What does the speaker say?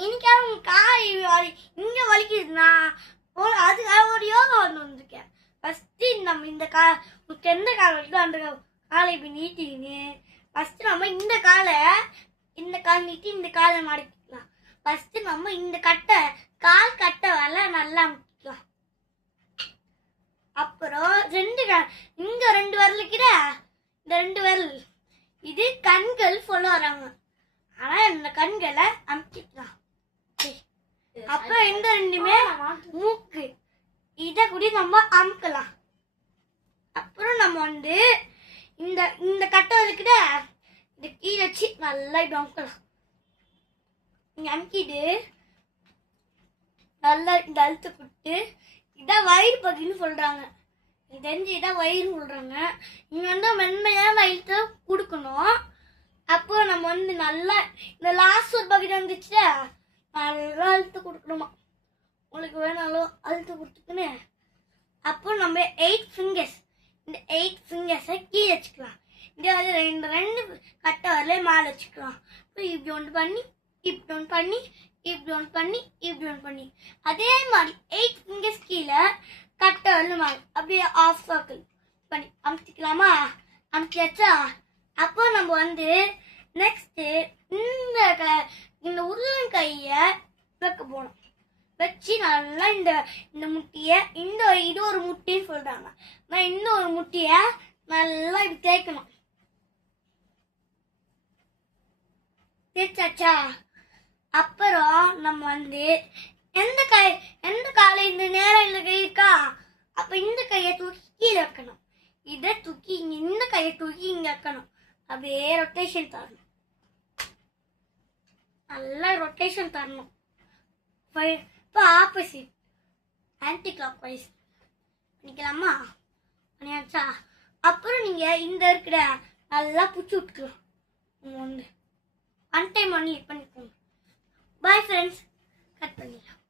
இன்னைக்காக உங்க கால் இங்க வலிக்குதுன்னா அதுக்காக ஒரு யோகா ஒன்று வந்திருக்கேன். ஃபர்ஸ்ட் நம்ம உங்களுக்கு எந்த கால் வலிக்குதோ அந்த காலை இப்படி நீட்டின்னு ஃபர்ஸ்ட் நம்ம இந்த கால் நீட்டி இந்த காலை மடக்கிக்கலாம். ஃபர்ஸ்ட் நம்ம இந்த கால் கட்டை வரல நல்லா அமைக்கலாம். அப்புறம் இங்க 2 விரலுக்கிற இந்த 2 விரல் இது கண்கள் சொல்ல வராங்க. ஆனா இந்த கண்களை அமுக்கிக்கலாம். அப்புறம் இந்த 2மே மூக்கு இத கூட நம்ம அமுக்கலாம். அப்புறம் நம்ம இந்த கட்டை இருக்குத இந்த கீழே வச்சு நல்லா இப்படி அமுக்கலாம். இங்க அமுக்கிட்டு நல்லா இந்த அழுத்து கொடுத்து இதான் வயிறு பகுதின்னு சொல்றாங்க. எனக்கு தெரிஞ்சு இதான் வயிறுன்னு சொல்றாங்க. இங்க மென்மையான அழுத்த கொடுக்கணும். அப்போ நம்ம நல்லா இந்த லாஸ்ட் ஒரு பகுதி வந்துச்சுல நல்லா அழுத்த கொடுக்கணுமா. உங்களுக்கு வேணாலும் அழுத்த கொடுத்துக்குன்னு அப்போ நம்ம 8 ஃபிங்கர்ஸ் இந்த 8 ஃபிங்கர்ஸை கீழே வச்சுக்கலாம். இந்த 2 கட்டை வரல மேலே வச்சுக்கலாம். இப்படி ஒன்று பண்ணி இப்படி ஒன்று பண்ணி இப்படி ஒன்று பண்ணி இப்படி ஒன்று பண்ணி அதே மாதிரி 8 ஃபிங்கர்ஸ் கீழே கட்டை வரல மேலே அப்படியே ஆஃப் சர்க்கிள் பண்ணி அமுத்திக்கலாமா. அமுத்தியாச்சா? அப்போ நம்ம நெக்ஸ்ட் இந்த உள்ளங்கையை வைக்க போகணும். வச்சு நல்லா இந்த முட்டியை இது ஒரு முட்டின்னு சொல்றாங்க. இந்த ஒரு முட்டிய நல்லா இப்படி தேய்க்கணும். தேய்ச்சாச்சா? அப்புறம் நம்ம எந்த காலை இந்த நேரம் இந்த கை இருக்கா அப்ப இந்த கையை தூக்கி கீழே வைக்கணும். இதை தூக்கி இந்த கையை தூக்கி இங்க வைக்கணும். அப்படியே ரொட்டேஷன் தரணும். நல்லா ரொட்டேஷன் தரணும். இப்போ ஆப்போசிட் ஆன்டி கிளாக் வைஸ் பண்ணிக்கலாமா? பண்ணியாச்சா? அப்புறம் நீங்க இந்த இருக்கிற நல்லா பிடிச்சி விட்டுக்கலாம். ஒன் டைம் ஒன்லி பண்ணிக்கோங்க. Bye friends. கட் பண்ணிடலாம்.